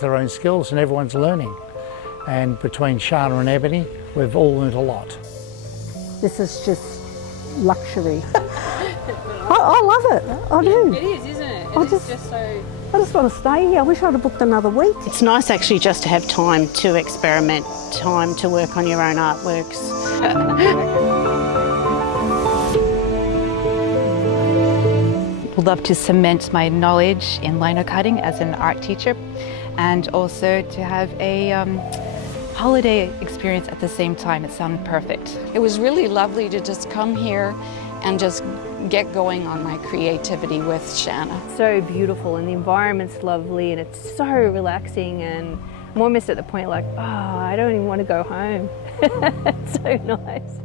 brings their own skills and everyone's learning. And between Shana and Ebony, we've all learnt a lot. This is just luxury. I love it, I do. It is, isn't it? I It's just- just so... I just want to stay here. I wish I'd have booked another week. It's nice actually just to have time to experiment, time to work on your own artworks. Would love to cement my knowledge in lino cutting as an art teacher, and also to have a holiday experience at the same time. It sounded perfect. It was really lovely to just come here and just get going on my creativity with Shanna. So beautiful, and the environment's lovely, and it's so relaxing, and I'm almost at the point like, oh, I don't even want to go home. It's so nice.